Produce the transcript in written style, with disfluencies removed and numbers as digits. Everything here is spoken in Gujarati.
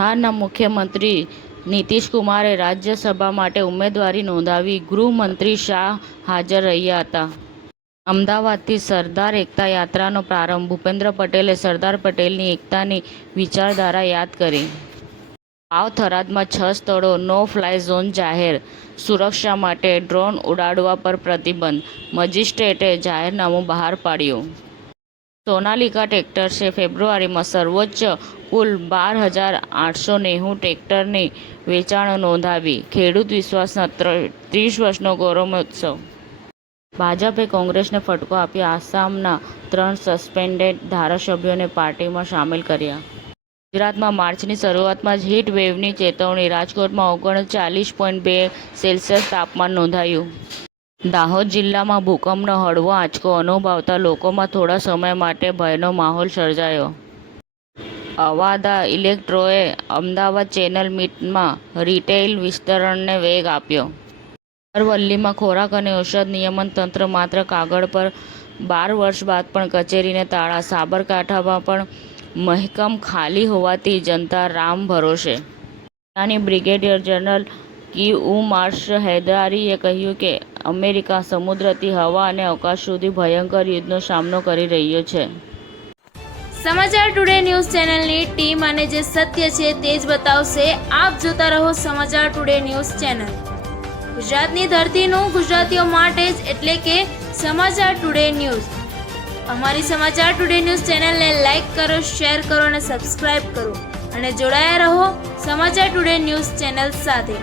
બિહારના મુખ્યમંત્રી નીતિશ કુમારે રાજ્યસભા માટે ઉમેદવારી નોંધાવી. ગૃહમંત્રી શાહ હાજર રહ્યા હતા. અમદાવાદથી સરદાર એકતા યાત્રાનો પ્રારંભ. ભૂપેન્દ્ર પટેલે સરદાર પટેલની એકતાની વિચારધારા યાદ કરી. વાવ થરાદમાં 6 સ્થળો નો ફ્લાય ઝોન જાહેર. સુરક્ષા માટે ડ્રોન ઉડાડવા પર પ્રતિબંધ. મેજિસ્ટ્રેટે જાહેરનામું બહાર પાડ્યું. સોનાલિકા ટ્રેક્ટર્સે ફેબ્રુઆરીમાં સર્વોચ્ચ કુલ 12,890 ટ્રેક્ટરની વેચાણ નોંધાવી. ખેડૂત વિશ્વાસના 30 વર્ષનો ગૌરવોત્સવ. ભાજપે કોંગ્રેસને ફટકો આપ્યો. આસામના 3 સસ્પેન્ડેડ ધારાસભ્યોને પાર્ટીમાં સામેલ કર્યા. ગુજરાતમાં માર્ચની શરૂઆતમાં જ હીટ વેવની ચેતવણી. રાજકોટમાં 39.2 સેલ્સિયસ તાપમાન નોંધાયું. દાહોદ જિલ્લામાં ભૂકંપનો હળવો આંચકો અનુભવતા લોકોમાં થોડા સમય માટે ભયનો માહોલ સર્જાયો. અવાદા ઇલેક્ટ્રોએ અમદાવાદ ચેનલ મીટમાં રિટેઇલ વિસ્તરણને વેગ આપ્યો. અરવલ્લીમાં ખોરાક અને ઔષધ નિયમન તંત્ર માત્ર કાગળ પર. 12 વર્ષ બાદ પણ કચેરીને તાળા. સાબરકાંઠામાં પણ મહેકમ ખાલી હોવાથી જનતા રામ ભરોસે. સેનાની બ્રિગેડિયર જનરલ કિઉમાર્શ હૈદરીએ કહ્યું કે અમેરિકા સમુદ્રથી હવા અને અવકાશ સુધી ભયંકર યુદ્ધનો સામનો કરી રહ્યો છે. સમાચાર ટુડે ન્યૂઝ ચેનલની ટીમ અને જે સત્ય છે તે જ બતાવશે. આપ જોતા રહો સમાચાર ટુડે ન્યૂઝ ચેનલ. ગુજરાતની ધરતીનું ગુજરાતીઓ માટે જ, એટલે કે સમાચાર ટુડે ન્યૂઝ. અમારી સમાચાર ટુડે ન્યૂઝ ચેનલને લાઇક કરો, શેર કરો અને સબસ્ક્રાઇબ કરો અને જોડાયા રહો સમાચાર ટુડે ન્યૂઝ ચેનલ સાથે.